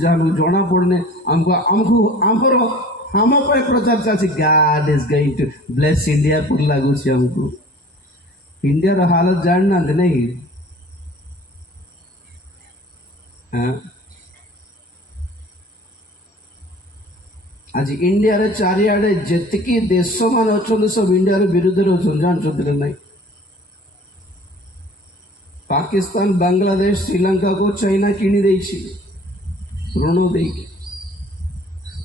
जानु जना पड़ने हमको हमको हमरो हम पर प्रचार चलछि God is going to bless India पर लागु छी हमको इंडिया रो हालत जानना नहीं हां आज इंडिया रे चारियाडे जेतिकी देश मान अछन सब इंडिया रे विरुद्ध रो जान चोदरे नहीं पाकिस्तान बांग्लादेश श्रीलंका को चाइना किणी देछि ऋण दे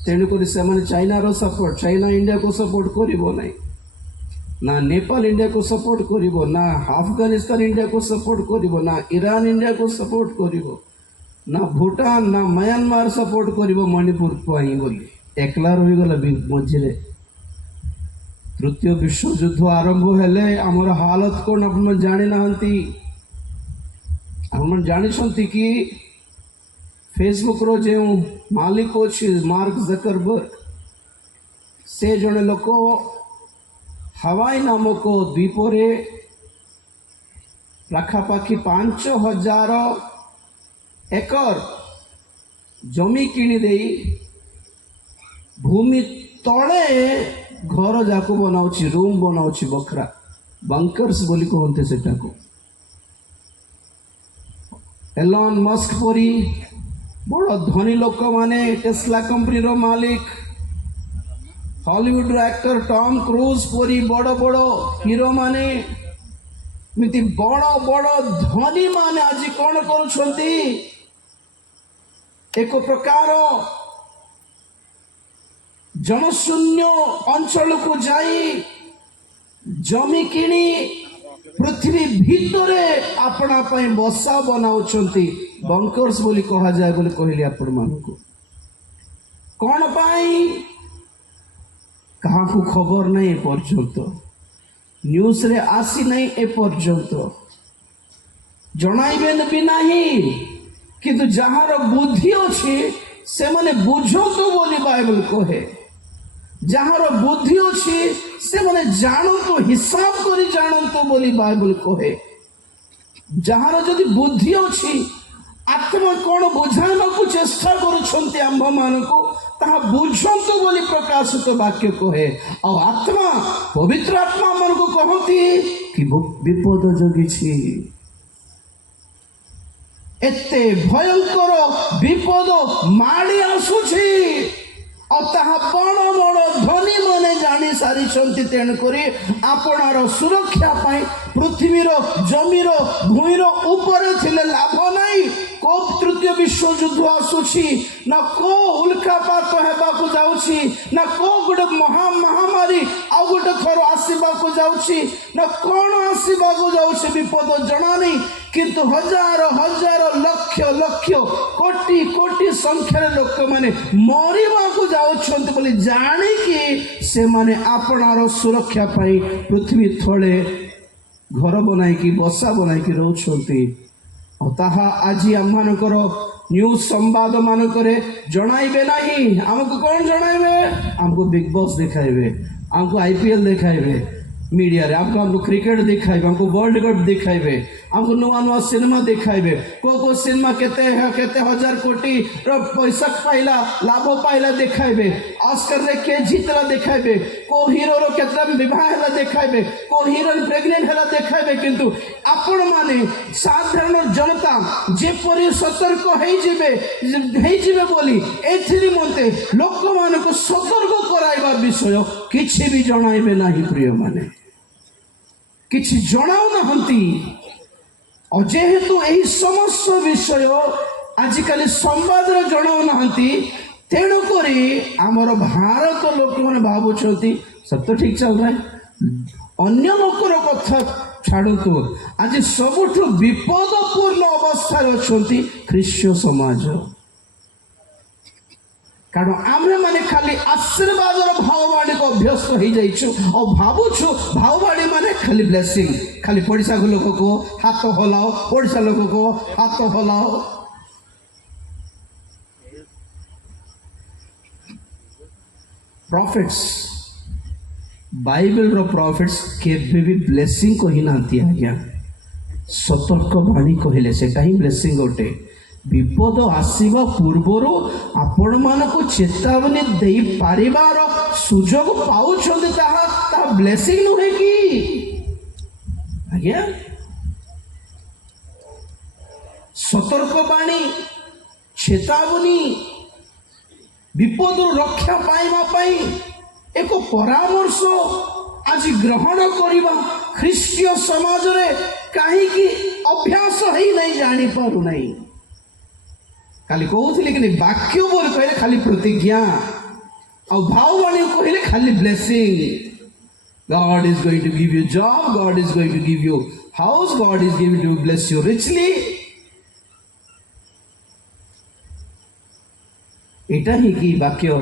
तेणुक चाइना रो सपोर्ट चाइना इंडिया को सपोर्ट करिबो नहीं ना नेपाल इंडिया को सपोर्ट करिबो ना अफगानिस्तान इंडिया को सपोर्ट करिबो ना ईरान इंडिया को सपोर्ट करिबो ना भूटान ना म्यांमार सपोर्ट करिबो मणिपुर पाई बोली एकला रही गला मझे तृतीय विश्व युद्ध आरंभ हेले हमर हालत कोन अपन जानि नाहंती अपन जानि कि फेसबुक रो जो मालिक अच्छे मार्क जकरबर्ग से जड़े लोक हवाई नामक द्वीपरे पाखापाखि 5000 एकर जमी किणी दे भूमि तले घर जाक बनाऊँ रूम बनाऊँ बखरा बंकर्स बोली कहते सेटा को एलन मस्क परी बड़ धनी लोक माने टेस्ला कंपनी रो मालिक हॉलीवुड एक्टर टॉम क्रूज परी बड़ बड़ हीरो माने मिति बड़ बड़ धनी माने आज कौन करुछंती एक प्रकार जनशून्य अंचल को जाई जमी किणी पृथ्वी भितरे अपना पाई बसा बनाउछंती बंकर्स बोली कहा जाए बोली कहली आपण मानको कौन पाई कहा को खबर नहीं पर्यंत न्यूज रे आसी नहीं ए पर्यंत जणाइबेन भी नहीं किंतु जहार बुद्धि अच्छी से माने बुझंतु बोली बाइबल कहे जहार बुद्धि अच्छी से माने जानतु हिसाब करी जानतु बोली बाइबल कहे जहार जदि बुद्धि अच्छी आत्मा कौन बुझाइबा को चेष्टा करुछंती आंभ मानको ताहा बुझंतु बोली प्रकाशित वाक्य कहे और आत्मा पवित्र आत्मा मन को कहती कि विपद जगिछि एते भयंकर विपद माड़ी आसुछि और ताहा बड़ बड़ धनी माने जानी सारी तेणुक आपणार सुरक्षा पाई पृथ्वीर जमीर भूमिर ऊपर थिले लाभ नहीं को तृतीय विश्व युद्ध आसुछि ना को उल्कापात हेबाकु जाउछि ना को गोटे महामारी आ गोटे थर आसीबाकु जाउछि ना कोन आसीबाकु जाउछि विपद जणा नहीं किंतु हजार हजार लक्ष लक्ष कोटि कोटि संख्यार लोक माने मरिबाकु जाउछंती बोली जानी कि से माने आपणार सुरक्षा पाई पृथ्वी थळे घर बनाई कि बसा बनाई कि रहउछंती और ताहा आज आममानकर न्यूज संवाद मानकरे जणाइबे नहीं हमको कौन जणाइबे हमको बिग बॉस दिखाइबे हमको आईपीएल दिखाइबे मीडिया रे हमको क्रिकेट दिखाइबे हमको वर्ल्ड कप दिखाइबे हमको नुआ नुआ सिनेमा दिखाइबे को सिनेमा केते हजार कोटी रो पैसा पाइला लाभ पाइला दिखाइबे ऑस्कर रे के जीतला दिखाइबे को हीरो रो केते विवाह हला दिखाइबे को हीरोइन प्रेग्नेंट हला दिखाइबे किंतु आपण माने साधारण जनता जे परि सतर्क हेई जिवे बोली एथिरि मते लोक मान को सतर्क कराइबा विषय किछि भी जणाइबे नाही प्रिय माने किछि जणाउ नहंती और जेहेतु यही समस्त विषय आजिकल संवाद जणाऊ नहंती तेणुक आमर भारत लोक मैंने भावुंट सब तो ठीक चल रहा है अन्य लोकर कथा छाड़ू आज सबुठ विपदपूर्ण अवस्था अच्छा ख्रीष्ट समाज कारण आमे माने खाली आशीर्वाद भाववाणी को अभ्यस्त हो जाइछु और भावुछु भाववाणी माने खाली ब्लेसिंग खाली पड़िसा लोक को हाथ हलाओ पड़िसा लोक को हाथ हलाओ प्रॉफिट्स बाइबल रो प्रॉफिट्स केबे भी ब्लेसिंग कहि नांती आज्ञा सतर्क बाणी कहले सेटा ही ब्लेसिंग गोटे विपद आसवा पूर्वर आपण मानक चेतावनी दे पारिबार सुजोग पाउछन्ते ताहा ब्लेसिंग नुहे कि आज्ञा सतर्कवाणी चेतावनी विपद रक्षा पाइबा पाई एक परामर्श आज ग्रहण करवा ख्रीष्टीय समाज रे कहीं अभ्यास ही नहीं जानी पारु नहीं खाली कहूली कि वाक्य बोल कहले खाली प्रतिज्ञा और भाववाणी कहले खाली blessing God is going to give you job, God is going to give you house, God is going to bless you richly. एटा ही की वाक्य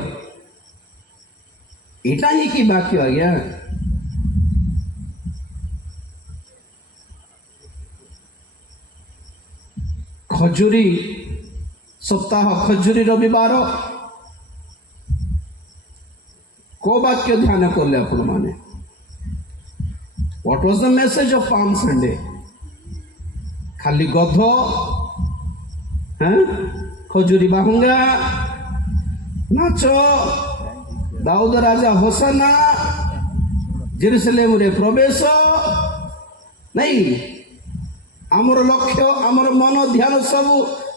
एटा ही की वाक्य आज्ञा खजुरी सप्ताह खजुरी रविवार को वाक्य ध्यान कले आपण माने what was the message of palm Sunday खाली गध खजुरी बाहुंगा नाच दाऊद राजा होसाना जेरुसलेम रे प्रवेश नहीं आमर लक्ष्य आमर मन ध्यान सब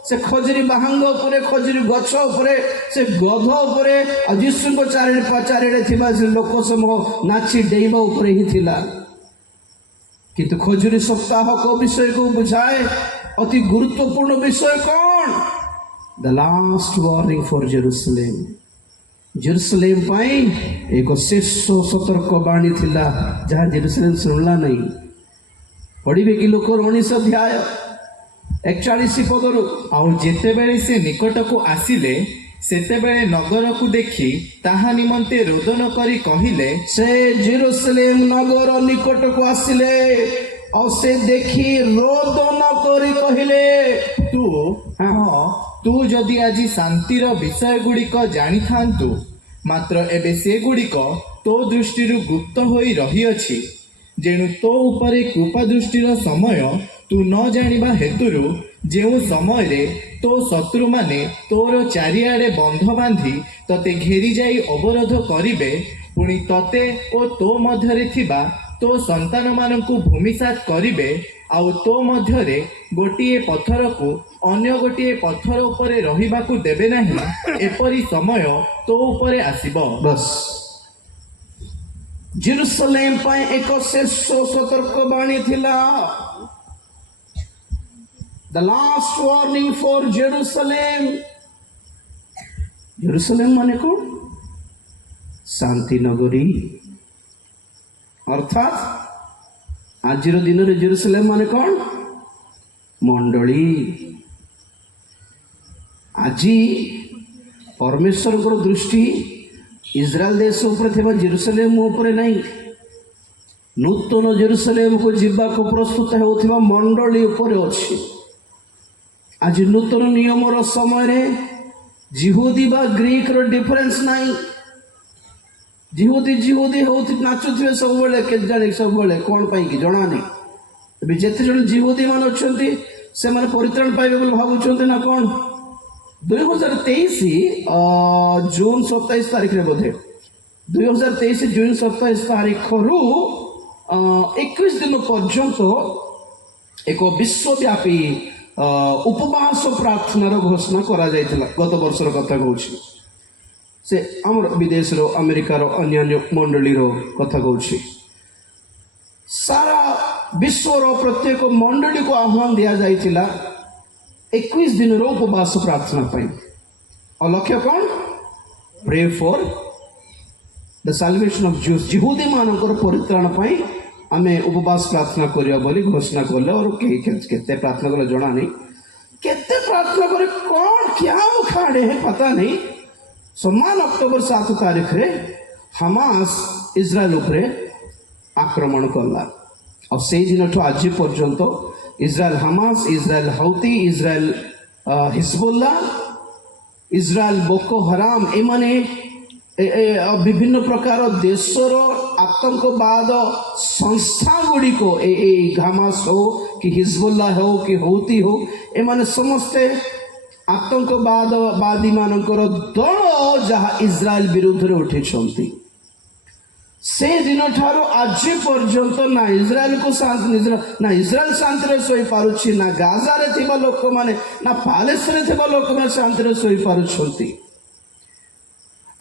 से खजुरी बाहांग उपरे खजुरी गछ उपरे से गध उपरे जीशु को चारिड़े थिबा से लोक समूह नाची डेइबा उपरे ही थिला किंतु खजुरी सप्ताह को विषय को बुझाए अति गुरुत्वपूर्ण विषय कौन the last warning for Jerusalem Jerusalem पाई एक शेष सतर्क बाणी थिला जहाँ जेरुसलेम सुनला नहीं पढ़िबे कि लोक 19 अध्याय 41 पदरु आउ जेतेबेले से निकट को आसिले सेतेबेले नगर को देखी ताहा निमंते रोदन करी कहिले से जेरुसलेम नगर निकट को आसिले और से देखी रोदन करी कहिले तू हाँ तू जदि आज शांतिर विषय गुड़िक जानी थांतु मात्र एबे से गुड़िक तो दृष्टि गुप्त होई रही अछि जेणु तो उपरे कृपा दृष्टिर समय तू न जानिबा हेतुरु जेउ समय रे तो शत्रु माने तोर चारिआडे बंध बांधी तते घेरी जाई अवरोध करिबे पुणी तते ओ तो मध्यरे थिबा तो संतान मानकु भूमिसात करिबे आउ तो मध्यरे गोटिए पत्थर को अन्य गोटिए पत्थर उपरे रहिबाकु देबे नाही एपरि समय तो उपरे आसीबो बस जेरुसलेम पाए एक शेष सतर्क बाणी थिला the last warning for Jerusalem Jerusalem माने कौन शांति नगरी अर्थात आजिर दिन रे जेरुसलेम माने कौन मंडली आजी परमेश्वर को दृष्टि इज्राएल देश उपर जेरुसलेम उपरे नहीं नूतन जेरुसलेम को जीवा को प्रस्तुत होथिबा मंडली उपरे अछि आज नूतन नियम समय रे जिहुदी बा ग्रीक रो डिफरेंस नहीं जिहुदी जिहुदी होती नाचुथिबे सब बेले के जाने सब बेले कोन पई कि जणा नहीं अबे जेते जण जिहुदी मान अछंती से माने परित्राण पाइबे बोल भाबुछंती ना कोन 2023 जून 27 तारीख रे बोधे 2023 जून 27 तारीख रु 21 दिन पर्यंत एक विश्वव्यापी उपवास प्रार्थनार घोषणा करा जायतिला गत वर्षर कथा कहूँ से आमर विदेश रो अमेरिकार अन्य मंडली रो कथा कहूँ सारा विश्वर प्रत्येक मंडली को आह्वान दिया जाइतिला 21 दिन रो उपवास प्रार्थना पाई और लक्ष्य कौन pray for the salvation of Jews जिहुदी मानकर परित्राण पाई आमे उपवास प्रार्थना करिया बोली घोषणा करले और केते प्रार्थना करले जणा नहीं केते प्रार्थना करे कौन क्या उखाड़े है पता नहीं सम्मान अक्टोबर 7 तारीख रे हमास इज्राएल उपरे आक्रमण करला और से दिन आज पर्यंत Israel Hamas Israel Houthi Israel Hezbollah Israel Boko Haram एमाने विभिन्न प्रकार देशर आतंकवाद संस्था गुड़ी को हमास हो कि हिजबुल्ला हो कि हौती हो एमाने समस्ते ଆତଙ୍କବାଦୀ ମାନଙ୍କର ଦଳ ଯାହା ଇସ୍ରାଏଲ ବିରୁଦ୍ଧରେ ଉଠିଛନ୍ତି। ସେ ଦିନ ଠାରୁ ଆଜି ପର୍ଯ୍ୟନ୍ତ ନା ଇସ୍ରାଏଲକୁ ନା ଇସ୍ରାଏଲ ଶାନ୍ତିରେ ଶୋଇପାରୁଛି, ନା ଗାଜାରେ ଥିବା ଲୋକମାନେ, ନା ପାଲେସ୍ତୀନରେ ଥିବା ଲୋକମାନେ ଶାନ୍ତିରେ ଶୋଇପାରୁଛନ୍ତି।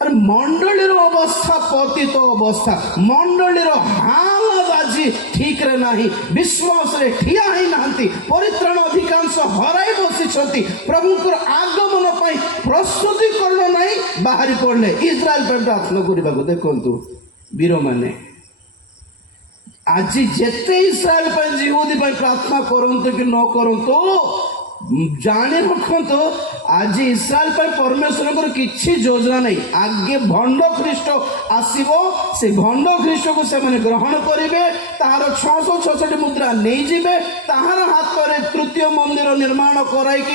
ଆରେ ମଣ୍ଡଳୀର ଅବସ୍ଥା ପତିତ ଅବସ୍ଥା, ମଣ୍ଡଳୀର ହାଲତ ଆଜି ଠିକରେ ନାହିଁ, ବିଶ୍ୱାସରେ ଠିଆ ହେଇନାହାନ୍ତି, ପରିତ୍ରାଣ ଅଧିକାଂଶ ହରାଇ ବସିଛନ୍ତି, ପ୍ରଭୁଙ୍କର ଆଗମନ ପାଇଁ ପ୍ରସ୍ତୁତିକରଣ ନାହିଁ, ବାହାରି ପଡ଼ିଲେ ଇସ୍ରାଏଲ ପାଇଁ ପ୍ରାର୍ଥନା କରିବାକୁ। ଦେଖନ୍ତୁ ବୀରମାନେ, ଆଜି ଯେତେ ଇସ୍ରାଏଲ ପାଇଁ ଜିହୁଦୀ ପାଇଁ ପ୍ରାର୍ଥନା କରନ୍ତୁ କି ନ କରନ୍ତୁ, ଜାଣି ରଖନ୍ତୁ ଆଜି ଇସ୍ରାଏଲ ପାଇଁ ପରମେଶ୍ୱରଙ୍କର କିଛି ଯୋଜନା ନାହିଁ। ଆଗେ ଭଣ୍ଡ ଖ୍ରୀଷ୍ଟ ଆସିବ, ସେ ଭଣ୍ଡ ଖ୍ରୀଷ୍ଟକୁ ସେମାନେ ଗ୍ରହଣ କରିବେ, ତାହାର 666 ମୁଦ୍ରା ନେଇଯିବେ, ତାହାର ହାତରେ ତୃତୀୟ ମନ୍ଦିର ନିର୍ମାଣ କରାଇକି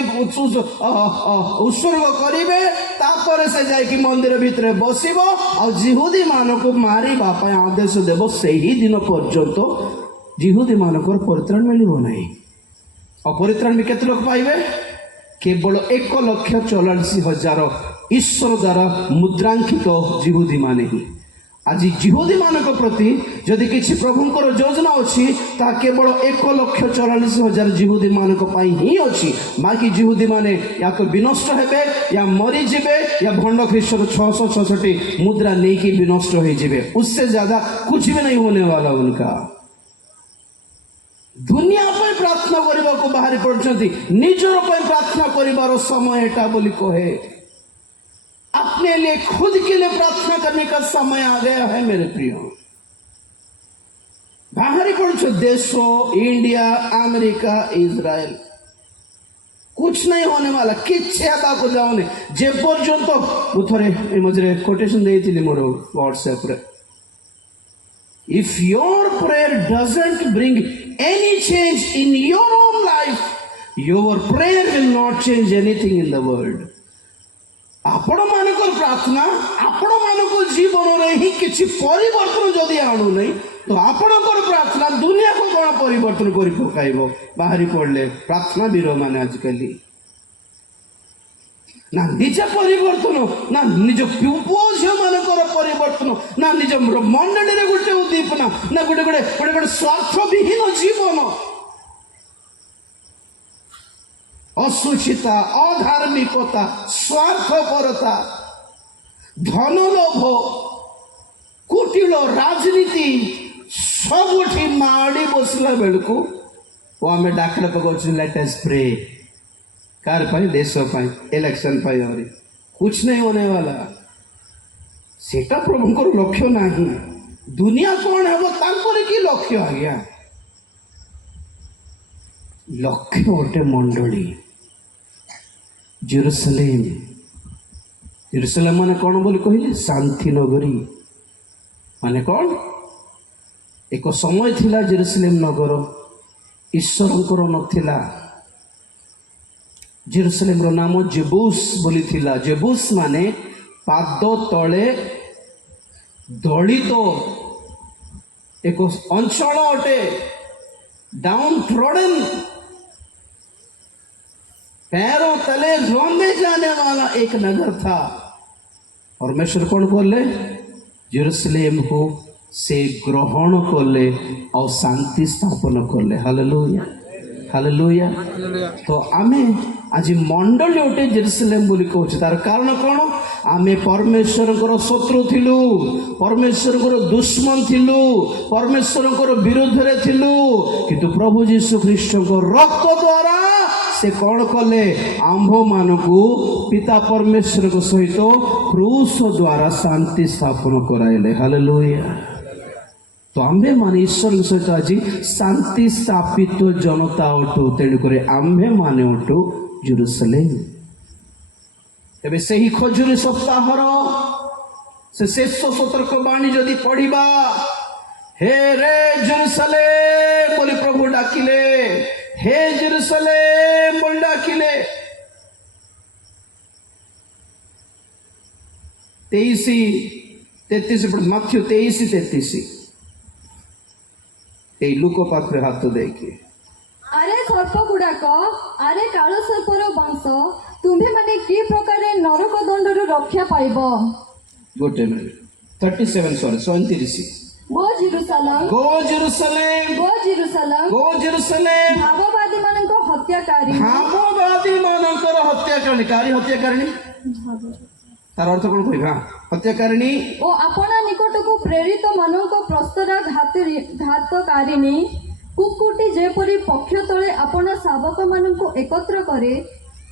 ଉତ୍ସର୍ଗ କରିବେ, ତାପରେ ସେ ଯାଇକି ମନ୍ଦିର ଭିତରେ ବସିବ ଆଉ ଜିହୁଦୀ ମାନଙ୍କୁ ମାରିବା ପାଇଁ ଆଦେଶ ଦେବ। ସେହି ଦିନ ପର୍ଯ୍ୟନ୍ତ ଜିହୁଦୀ ମାନଙ୍କର ପରିତ୍ରାଣ ମିଳିବ ନାହିଁ। ଅପରିତ୍ରାଣ ବି କେତେ ଲୋକ ପାଇବେ? କେବଳ 1,44,000 ଈଶ୍ୱର ଦ୍ୱାରା ମୁଦ୍ରାଙ୍କିତ ଜିହୁଦୀ ମାନେ ହିଁ। ଆଜି ଜିହୁଦୀ ମାନଙ୍କ ପ୍ରତି ଯଦି କିଛି ପ୍ରଭୁଙ୍କର ଯୋଜନା ଅଛି, ତାହା କେବଳ 1,44,000 ଜିହୁଦୀ ମାନଙ୍କ ପାଇଁ ହିଁ ଅଛି। ବାକି ଜିହୁଦୀ ମାନେ ୟାକୁ ବିନଷ୍ଟ ହେବେ, ୟା ମରିଯିବେ, ୟା ଭଣ୍ଡ ଖ୍ରୀଷ୍ଟର 666 ମୁଦ୍ରା ନେଇକି ବିନଷ୍ଟ ହେଇଯିବେ। उससे ज्यादा कुछ भी नहीं होने वाला उनका। दुनिया पर प्रार्थना କରିବାକୁ ବାହାରି ପଡୁଛନ୍ତି, ନିଜର ପାଇଁ ପ୍ରାର୍ଥନା କରିବାର ସମୟ ଏଟା ବୋଲି କହେ। अपने लिए खुद के लिए प्रार्थना करने का समय आ गया है मेरे प्रियो। बाहरी पड़ो देशों, इंडिया, अमेरिका, इजराइल, कुछ नहीं होने वाला, किसी को जाओने जे पर्यंत थे मझे कोटेशन देती मोर व्हाट्सएप रे, if your prayer doesn't bring any change in your own life, your prayer will not change anything in the world. आपण मानकर प्रार्थना आपण मानक जीवन रे ही किछि परिवर्तन जदि आणु नहीं, तो आपणकर प्रार्थना दुनिया को कोन परिवर्तन करि पकाइबो। बाहरी पड़ले प्रार्थना वीर माने आजकल ना निज परिवर्तन, ना निज पुओ झियो मानकर परिवर्तन, ना निज मंडली रे गोटे उद्दीपना, ना गोटे गोटे गोटे गोटे स्वार्थ विहीन जीवन, असुचिता, अधार्मिकता, स्वार्थपरता, धनलोभ, कुटिल राजनीति सबुठी माड़ी बसला बेलू वो आम डाकरा पकाऊ लेट अस प्रे। कार पाई? देश पाई, इलेक्शन पाई, और कुछ नहीं होने वाला। सेटा प्रभुंकर लक्ष्य नहीं। दुनिया कौन है वो तांकर की लक्ष्य आ गया? लक्ष्य गोटे मंडली जेरुसलेम। जेरुसलेम माने कौन बोली कहले? शांति नगरी माने कौन? एक समय थिला जेरुसलेम नगर ईश्वरंकर नथिला। जेरुसलेम रो नाम जेबूस बोली थिला। जेबूस माने पाद तले दलित एक अंचल अटे, डाउन ट्रोडन, पैरों तले रोंदे जाने वाला एक नगर था। परमेश्वर कौन बोले? जेरुसलेम को से ग्रहण करले और शांति स्थापन करले। Hallelujah, hallelujah. तो आमे आज मंडली उठे जेरुसलेम बोली कहूँ। तार कारण कौन? आमे परमेश्वर शत्रु थिलु, परमेश्वर दुश्मन थिलु, परमेश्वर विरुद्ध रे थिलु, किंतु प्रभु यीशु ख्रीष्ट रक्त द्वारा से कौन कले? आंभ मानकु पिता परमेश्वर को सहित क्रूस द्वारा शांति स्थापन कराइले। हालेलुया। तो आम्भे माने ईश्वर सहित आज शांति स्थापित जनता उठू, तेणुक आम्भे माने उठू जेरुसलेम। तेबे सही खजुरी सप्ताहर से शेष सतर्क बाणी जदि पढ़िबा, हे रे जेरुसलेम बोली प्रभु डाकिले, हे जेरुसलेम बोली डाकिले। 23-33 मथ्यू 23-33 लुक पाखरे हाथ देखिए। अरे सर्प गुड़ाक, अरे काल सर्पर वंश, ତୁମ୍ଭେ ମାନେ କି ପ୍ରକାରେ ନରକ ଦଣ୍ଡରୁ ରକ୍ଷା ପାଇବ। ଗୋଟେ ମିନିଟ୍ 37 ସରି 37 ଗୋ ଜେରୁସାଲେମ ଗो ଜେରୁସାଲେମ ଗୋ ଜେରୁସାଲେମ ଗो ଜେରୁସାଲେମ ଭାବବାଦୀ ମାନଙ୍କ ହତ୍ୟାକାରୀ ଭାବବାଦୀ ମାନଙ୍କର ହତ୍ୟାକାରୀ ହତ୍ୟାକାରିଣୀ ତାର ଅର୍ଥ କଣ କହିବା ହତ୍ୟାକାରିଣୀ ଓ ଆପଣା ନିକଟକୁ ପ୍ରେରିତ ମାନଙ୍କ ପ୍ରସ୍ତରା ଘାତକାରିଣୀ କୁକୁଟି ଯେପରି ପକ୍ଷ ତଳେ ଆପଣା ଶାବକ ମାନଙ୍କୁ ଏକତ୍ର କରେ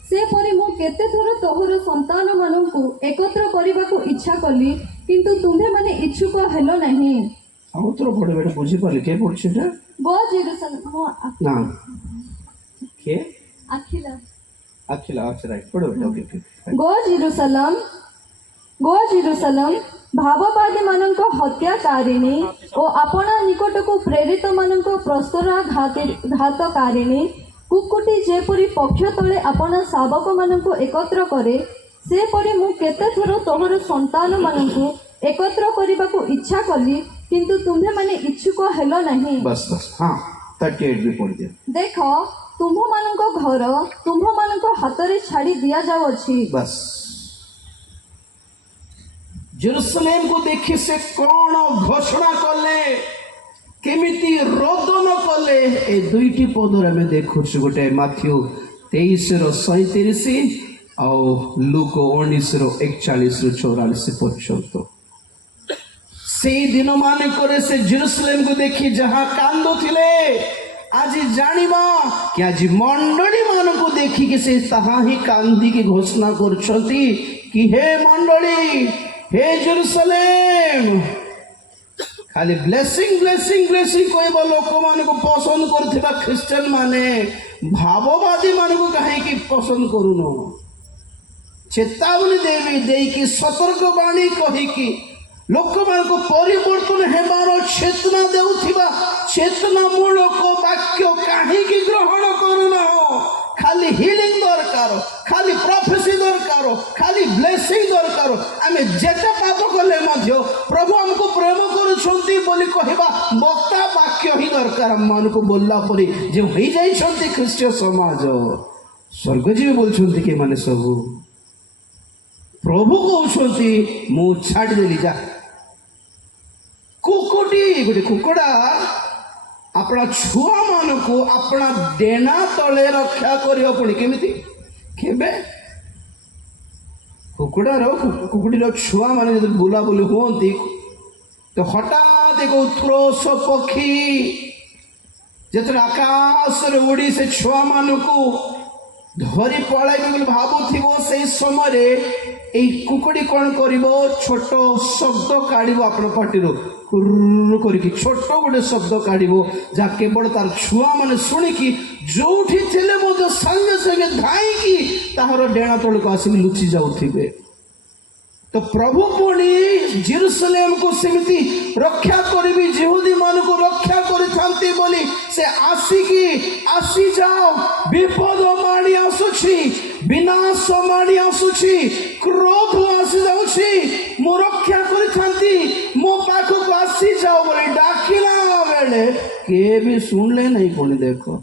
ସେପରି ମୁଁ କେତେ ଥର ତୋହର ସନ୍ତାନ ମାନଙ୍କୁ ଏକତ୍ର କରିବାକୁ ଇଚ୍ଛା କଲି କିନ୍ତୁ ତୁମ୍ଭେ ମାନେ ଇଚ୍ଛୁକ ହେଲ ନାହିଁ। ଆଉ ତୋର ପଢେ ବେଟା ବୁଝିପାରିଲି କିଏ ପଢୁଛି ଏଟା ଗୋ ଜେରୁସାଲେମ ହଁ ନା କିଏ ଆଖିଲା ଆଖିଲା ଆଚ୍ଛା ରାଇଟ୍ ପଢେ ବେଟା ଓକେ ଓକେ ଗୋ ଜେରୁସାଲେମ ଭାବବାଦୀ ମାନଙ୍କ ହତ୍ୟାକାରିଣୀ ଓ ଆପଣା ନିକଟକୁ ପ୍ରେରିତ ମାନଙ୍କ ପ୍ରସ୍ତରା ଘାତକାରିଣୀ କୁକୁଟି ଯେପରି ପକ୍ଷ ତଳେ ଆପଣା ଶାବକ ମାନଙ୍କୁ ଏକତ୍ର କରେ ସେପରି ମୁଁ କେତେ ଥର ତୋହର ସନ୍ତାନ ମାନଙ୍କୁ ଏକତ୍ର କରିବାକୁ ଇଚ୍ଛା କଲି କିନ୍ତୁ ତୁମ୍ଭେ ମାନେ ଇଚ୍ଛୁକ ହେଲ ନାହିଁ। ବସ୍ ବସ୍ ହଁ 38 ବି ପଢି ଦିଅ ଦେଖ ତୁମ୍ଭମାନଙ୍କ ଘର ତୁମ୍ଭମାନଙ୍କ ହାତରେ ଛାଡ଼ି ଦିଆଯାଉଅଛି। बस जेरुसलेम को देखी से कौन घोषणा कले केमिति रोदन कले ए दुईटी पदर आम देखु गोटे माथ्यू 23:37 और लूक 19:41-44 पर्यंत से दिन मानक से जेरुसलेम को देखी जहाँ कांदो थिले आज जानिबा कि आज मंडली मान को देखी कि से ताहा ही कांदी की घोषणा करछंती कि हे मंडली हे जेरुसलेम खाली ब्लेसिंग ब्लेसिंग ब्लेसिंग कहबा लोक मान को पसंद करथिबा क्रिश्चियन माने भाववादी मान को कहीं की पसंद करूनो चेतावनी देवी देई की सतर्क बाणी कही की लोक मान को परिवर्तन हेबार चेतना देउथिबा चेतना मूलक वाक्य कहीं की ग्रहण करूना खाली हिलिंग दरकार खाली प्रोफेसी दरकार खाली ब्लेसिंग दरकार आम जेते पाप कले मध्य प्रभु हमको प्रेम करुछंती बोली कहबा वक्ता वाक्य ही दरकार हम मान को बोलला परी जे होई जाइछंती ख्रीष्टीय समाज स्वर्गजीवी बोलछंती के माने सब प्रभु कहउछंती मु छाड़ देली जा कुकुटी गोटे कुकुड़ा अपना छुआ मान को अपना डेना तले रक्षा करियो पुणी केमिति केबे कुकुड़ीर छुआ मान जब बुला बुली हुंती तो हठात एक उत्रोष पक्षी जतरे आकाश रे उड़ी से छुआ मान को धरी पळाइबे बोली भाबुथिबो से समय कुकुड़ी कौन करिबो छोट शब्द काढ़िबो आपण पाटिरो कुर्र करिकी छोट गोटे शब्द काढ़िबो जा केवल तार छुआ माने सुनिकी जोठी थिले मो संगे संगे धाईकी ताहार डेणा तळको आसी लुचि जाउथिबे तो प्रभु पुणी जेरुसलेम को सेमिति रक्षा करिबी यहूदी मान को रक्षा करिथांती बोली से आसिकी आसी जाओ विपद माड़ी आसुछि विनाश माड़ी आसुछि क्रोध आसी जाउछि मो रक्षा करिथांती मो पाखो को आसी जाओ बोली डाकिला बेले के भी सुनले नहीं पुणी देखो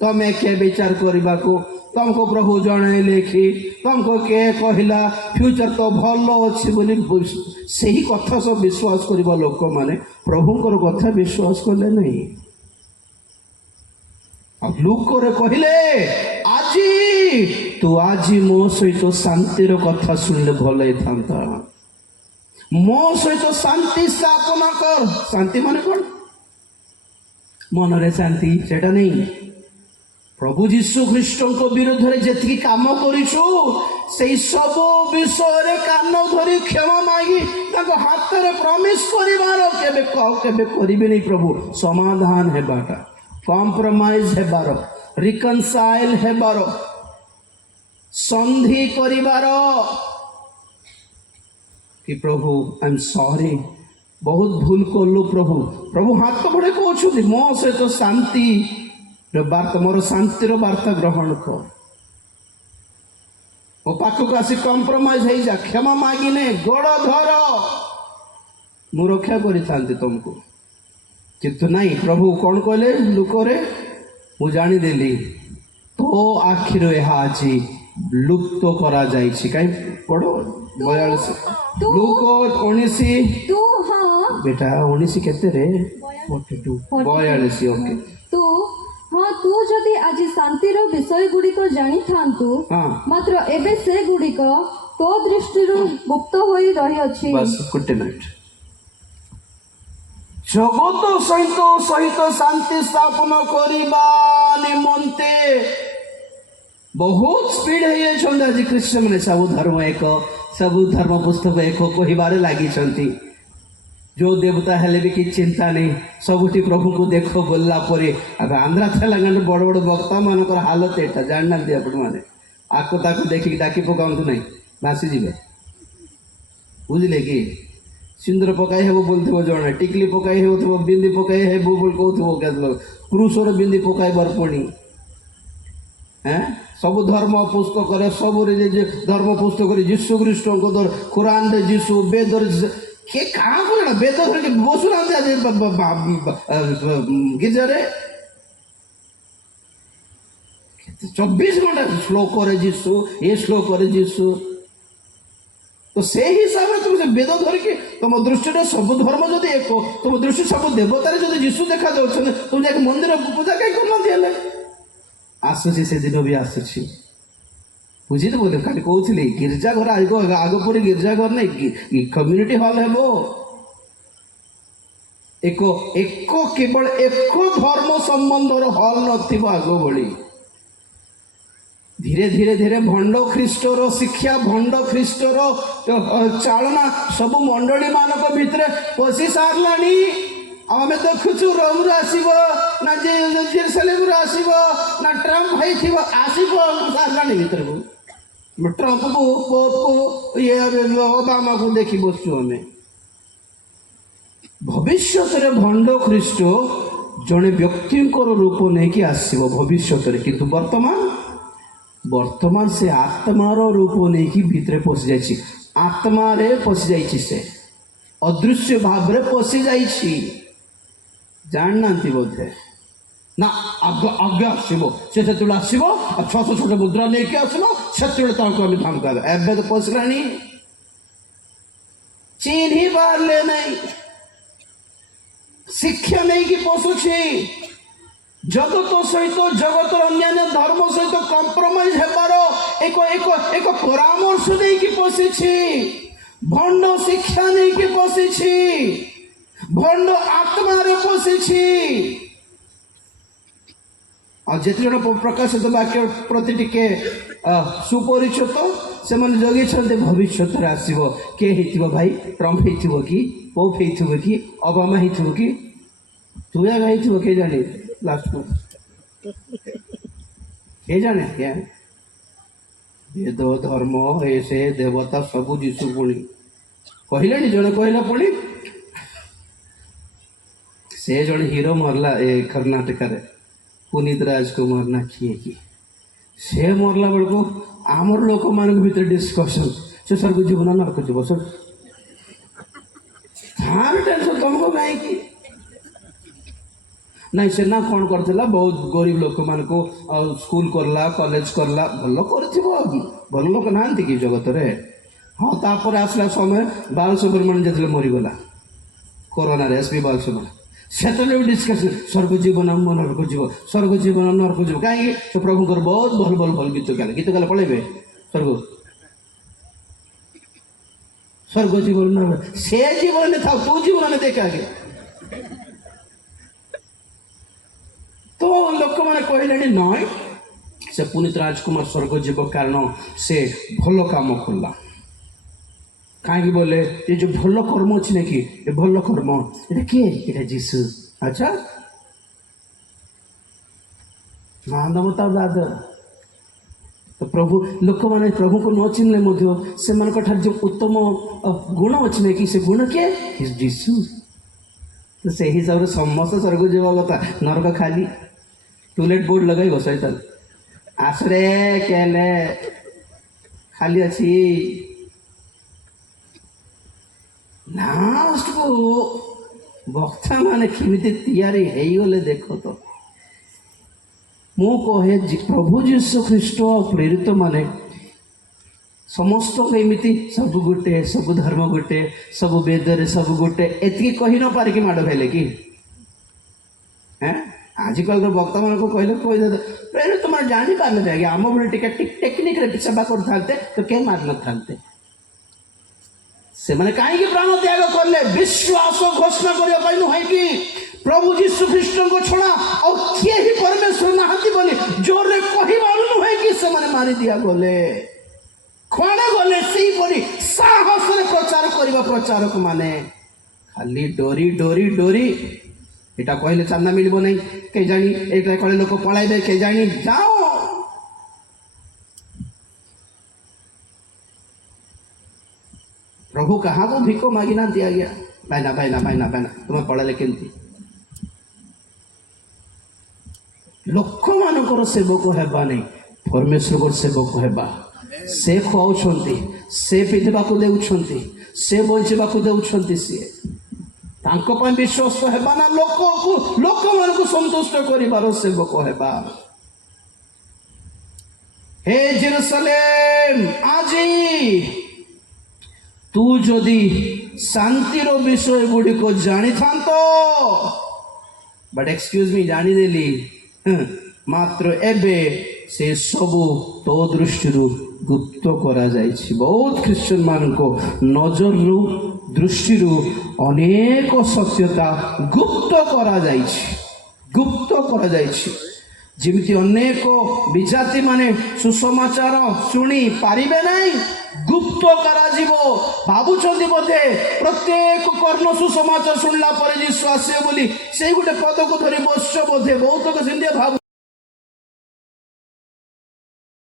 तमे के विचार करबा को तुमको प्रभु जणे लेखी तुमको के कहला फ्यूचर तो भल अच्छी बोली से ही कथा सब विश्वास करबा लोक माने प्रभुंकर कथा विश्वास कले नहीं अब लूक रे कहले आजी तू आजी मो सहित शांतिर कथा सुनले भल था मो सहित शांति स्थापना कर शांति माने कौन मन रे शांति सेटा नहीं प्रभु जीशु ख्रीष्ट विरोध में जी कम करूँ सब विषय कान धरी क्षमा मागी हाथ में प्रमिश करें प्रभु समाधान हेबाटा कॉम्प्रोमाइज हेबार रिकनसाइल हेबार संधि करिबार कि प्रभु आई एम सॉरी बहुत भूल कलु प्रभु प्रभु हाथ बढ़े कहते मो सहित शांति वार्ता मोर शांतिर वार्ता ग्रहण कर मो पाखक आसी कॉम्प्रोमाइज हो जा क्षमा मागिने गोड़ धर मु रक्षा करी तुमको किंतु नहीं प्रभु कौन कहले लुक रे मु जानीदेली तो आखिर यह आज ଲୁପ୍ତ କରାଯାଇଛି। କାହିଁ ପଢ଼ 42 ତୁ- ଲୁକ 19 ତୁ ହଁ ବେଟା 19 କେତେରେ 42 42 ଓକେ ତୁ ହଁ ତୁ ଯଦି ଆଜି ଶାନ୍ତିର ବିଷୟ ଗୁଡ଼ିକ ଜାଣିଥାନ୍ତୁ ହଁ ମାତ୍ର ଏବେ ସେଗୁଡ଼ିକ ତୋ ଦୃଷ୍ଟିରୁ ଗୁପ୍ତ ହୋଇ ରହିଅଛି। ବାସ୍ ଗୋଟେ ମିନିଟ୍। ଜଗତ ସହିତ ଶାନ୍ତି ସ୍ଥାପନ କରିବା ନିମନ୍ତେ ବହୁତ ସ୍ପିଡ୍ ହେଇଯାଇଛନ୍ତି ଆଜି ଖ୍ରୀଷ୍ଟିଆନ ମାନେ। ସବୁ ଧର୍ମ ଏକ, ସବୁ ଧର୍ମ ପୁସ୍ତକ ଏକ କହିବାରେ ଲାଗିଛନ୍ତି। ଯୋଉ ଦେବତା ହେଲେ ବି କିଛି ଚିନ୍ତା ନାହିଁ, ସବୁଠି ପ୍ରଭୁଙ୍କୁ ଦେଖ ବୋଲିଲା ପରେ ଏବେ ଆନ୍ଧ୍ରା ତେଲେଙ୍ଗାନା ବଡ଼ ବଡ଼ ବକ୍ତା ମାନଙ୍କର ହାଲତ ଏଇଟା ଜାଣିନାହାନ୍ତି ଆପଣମାନେ। ଆକୁ ତାକୁ ଦେଖିକି ଡାକି ପକାନ୍ତୁ ନାହିଁ, ଭାସିଯିବେ। ବୁଝିଲେ କି? ସିନ୍ଦୁର ପକାଇ ହେବ ବୋଲୁଥିବ ଜଣେ, ଟିକଲି ପକାଇ ହେଉଥିବ, ବିନ୍ଦି ପକାଇ ହେବ ବୋଲି କହୁଥିବ, ପୁରୁଷର ବିନ୍ଦି ପକାଇବାର ପୁଣି ସବୁ ଧର୍ମ ପୁସ୍ତକରେ ସବୁରେ ଯେ ଧର୍ମ ପୁସ୍ତକରେ ଯୀଶୁ ଖ୍ରୀଷ୍ଟଙ୍କ କୁରାନରେ ଯୀଶୁ, ବେଦରେ କିଏ କାଣା କଲେଣ ବେଦ ଧରିକି ବସୁନାହାନ୍ତି ଆଜି ଗିର୍ଜାରେ 24 ଘଣ୍ଟା ଶ୍ଲୋକରେ ଯୀଶୁ, ଏ ଶ୍ଲୋକରେ ଯୀଶୁ। ତ ସେଇ ହିସାବରେ ତୁମେ ସେ ବେଦ ଧରିକି ତମ ଦୃଷ୍ଟିରେ ସବୁ ଧର୍ମ ଯଦି ଏକ, ତମ ଦୃଷ୍ଟି ସବୁ ଦେବତାରେ ଯଦି ଯୀଶୁ ଦେଖାଯାଉଛନ୍ତି, ତୁମେ ଯାଇକି ମନ୍ଦିର ପୂଜା କାହିଁ କରୁନାହାନ୍ତି? ହେଲେ ଆସୁଛି ସେଦିନ ବି ଆସୁଛି। ବୁଝିଲେ ବୋଲେ କାଲି କହୁଥିଲି ଗିର୍ଜା ଘର ଆଗ ପରି ଗିର୍ଜା ଘର ନାହିଁ, କମ୍ୟୁନିଟି ହଲ୍ ହେବ। ଏକ କେବଳ ଏକ ଧର୍ମ ସମ୍ବନ୍ଧର ହଲ୍ ନଥିବ ଆଗ ଭଳି। ଧୀରେ ଧୀରେ ଧୀରେ ଭଣ୍ଡ ଖ୍ରୀଷ୍ଟର ଶିକ୍ଷା, ଭଣ୍ଡ ଖ୍ରୀଷ୍ଟର ଚାଳନା ସବୁ ମଣ୍ଡଳୀ ମାନଙ୍କ ଭିତରେ ପଶି ସାରିଲାଣି। ଆମେ ଦେଖୁଛୁ ରୋମରୁ ଆସିବ ନା ଜେରୁସାଲେମରୁ ଆସିବ ନା ଟ୍ରମ୍ପ ହେଇଥିବ, ଆସିବ ସାରିଲାଣି ଭିତରକୁ। ଟ୍ରମ୍ପକୁ, ପୋପକୁ, ଓବାମାକୁ ଦେଖି ବସୁଛୁ ଆମେ। ଭବିଷ୍ୟତରେ ଭଣ୍ଡ ଖ୍ରୀଷ୍ଟ ଜଣେ ବ୍ୟକ୍ତିଙ୍କର ରୂପ ନେଇକି ଆସିବ ଭବିଷ୍ୟତରେ, କିନ୍ତୁ ବର୍ତ୍ତମାନ ସେ ଆତ୍ମାର ରୂପ ନେଇକି ଭିତରେ ପଶିଯାଇଛି। ଆତ୍ମାରେ ପଶିଯାଇଛି, ସେ ଅଦୃଶ୍ୟ ଭାବରେ ପଶିଯାଇଛି। ଜାଣିନାହାନ୍ତି ବୋଧେ ନା? ଆଜ୍ଞା ଆସିବ, ସେ ସେତେବେଳେ ଆସିବ, 600 ଛୋଟ ମୁଦ୍ରା ନେଇକି ଆସିବ, ସେତେବେଳେ ତାଙ୍କୁ ଆମେ ଧମକାଇବା। ଏବେ ତ ପଶିଲାଣି, ଚିହ୍ନି ପାରିଲେ ନାହିଁ। ଶିକ୍ଷା ନେଇକି ପଶୁଛି, ଜଗତ ସହିତ, ଜଗତର ଅନ୍ୟାନ୍ୟ ଧର୍ମ ସହିତ କମ୍ପ୍ରମାଇଜ ହେବାର ଏକ ପରାମର୍ଶ ଦେଇକି ପଶିଛି। ଭଣ୍ଡ ଶିକ୍ଷା ନେଇକି ପଶିଛି, ଭଣ୍ଡ ଆତ୍ମାରେ ପଶିଛି। ଆଉ ଯେତେ ଜଣ ପ୍ରକାଶିତ ବାକ୍ୟ ପ୍ରତି ଟିକେ ସୁପରିଚିତ, ସେମାନେ ଜଗିଛନ୍ତି ଭବିଷ୍ୟତରେ ଆସିବ। କିଏ ହେଇଥିବ ଭାଇ? ଟ୍ରମ୍ପ ହେଇଥିବ କି, ପୋପ ହେଇଥିବ କି, ଓବାମା ହେଇଥିବ କି, ତୁୟା ହେଇଥିବ, କିଏ ଜାଣେ? ଲାଷ୍ଟକୁ କିଏ ଜାଣେ? ବେଦ ଧର୍ମ ଏ ସେ ଦେବତା ସବୁ ଯୀଶୁ ପୁଣି କହିଲେଣି। ଜଣେ କହିଲା ପୁଣି ସେ ଜଣେ ହିରୋ ମରିଲା ଏ କର୍ଣ୍ଣାଟକରେ, ପୁନୀତ ରାଜକୁମାର ନା କିଏ ସେ ମରିଲା ବେଳକୁ ଆମର ଲୋକମାନଙ୍କ ଭିତରେ ଡିସ୍କସନ୍, ସେ ସ୍ୱର୍ଗ ଯିବ ନା ନରକ ଯିବ, ତାର ଟେନସନ୍ ତମକୁ କାହିଁକି? ନାଇଁ ସେ ନା କ'ଣ କରିଥିଲା, ବହୁତ ଗରିବ ଲୋକମାନଙ୍କୁ ସ୍କୁଲ କରଲା, କଲେଜ କରଲା, ଭଲ କରିଥିବ। ଭଲ ଲୋକ ନାହାନ୍ତି କି ଜଗତରେ? ହଁ, ତାପରେ ଆସିଲା ସମୟ ବାଲସୁବ୍ରମଣ୍ୟ ଯେତେବେଳେ ମରିଗଲା କରୋନାରେ, ଏସ୍ପି ବାଲସୁବ୍ରମଣ୍ୟ, ସେତେବେଳେ ବି ଡିସ୍କସନ୍, ସ୍ୱର୍ଗ ଯିବ ନା ନରକ ଯିବ, ସ୍ୱର୍ଗ ଯିବ ନା ନରକ ଯିବ। କାହିଁକି? ସେ ପ୍ରଭୁଙ୍କର ବହୁତ ଭଲ ଗୀତ ଗାଲେ ପଳେଇବେ ସ୍ୱର୍ଗ ଜୀବନ ନା ସେ ଜୀବନରେ ଥାଉ, ତୁ ଜୀବନରେ ଦେଖ ଆଗେ। ତ ଲୋକମାନେ କହିଲେଣି ନয়, ସେ ପୁନୀତ ରାଜକୁମାର ସ୍ୱର୍ଗ ଯିବ, କାରଣ ସେ ଭଲ କାମ କଲା। କାହିଁକି ବୋଲେ ଏ ଯୋଉ ଭଲ କର୍ମ ଅଛି ନାକି, ଏ ଭଲ କର୍ମ এটা কে? এটা ଯୀଶୁ। ଆଚ୍ଛା, ଦାଦ ତ ପ୍ରଭୁ, ଲୋକମାନେ ପ୍ରଭୁଙ୍କୁ ନ ଚିହ୍ନିଲେ ମଧ୍ୟ ସେମାନଙ୍କ ଠାରେ ଯେଉଁ ଉତ୍ତମ ଗୁଣ ଅଛି ନାକି, ସେ ଗୁଣ କିଏ? ଯୀଶୁ। ତ ସେହି ହିସାବରେ ସମସ୍ତ ସ୍ୱର୍ଗ ଯିବା କଥା, ନରକ ଖାଲି। ଟୁଲେଟ୍ ବୋର୍ଡ ଲଗାଇବ ସୈତାନ, ଆସରେ କେଲେ ଖାଲି ଅଛି। ଲାଷ୍ଟକୁ ବକ୍ତା ମାନେ କେମିତି ତିଆରି ହେଇଗଲେ ଦେଖ ତ। ମୁଁ କହେ ପ୍ରଭୁ ଯୀଶୁ ଖ୍ରୀଷ୍ଟ ପ୍ରେରିତ ମାନେ समस्त एमती सब गोटे सब धर्म गोटे सब वेदरे सब गोटे एति कही न पारे कि माड़ भेले कि हैं आजिकल भक्त मान को कहले कही तुम जानी पार न जाए आम भले टेक्निक रे सेवा करते तो क्या मार न था से माने कहीं प्राण त्याग करले विश्वास घोषणा करने नुहे कि प्रभु जीशु ख्रीष्ट को छड़ा और किए ही परमेश्वर नहांती बोली जोर रे कही मारू नुहे कि से माने मारी दिया गले खुआड़े गले से बोली साहस रे प्रचार करबा प्रचारक माने खाली डोरी डोरी डोरी एटा कहले चांदा मिलबो नहीं के जानी एटा कहले लोक पळाइबे के जानी जाओ प्रभु कहाँ को भिको मागिना दिया गया भाईना भाईना भाईना भाईना तुम्हें पढ़ले केमती लोक मानकर सेवक हेबा नहीं परमेश्वर सेवक हेबा से खुआउछंती से पिंधबाकू देउछंती से बंचबाकू देउछंती से तांको ପାଇଁ विश्वस्त हेबा ना लोक मान को संतुष्ट करिबार सेवक हेबा हे जेरूशलेम आजी तू जदि शांतिर विषय गुड़ी को जानी था तो बट एक्सक्यूज मी जानी देली मात्र एबे से सबू तो दृष्टि गुप्त करा जाइछि बहुत क्रिश्चियन मान को नजर रु दृष्टि अनेक सत्यता गुप्त करा जाइछि गुप्त करा जाइछि जिमिति अनेक विजाति माने सुसमाचार शुणी पारिबे नहीं गुप्त करा जीवो भाबुछंती बोधे प्रत्येक कर्ण सुसमाचार शुणला पर जीशु आसे बोली से गोटे पद को धरी बस बोधे बहुत को सिंधे भाव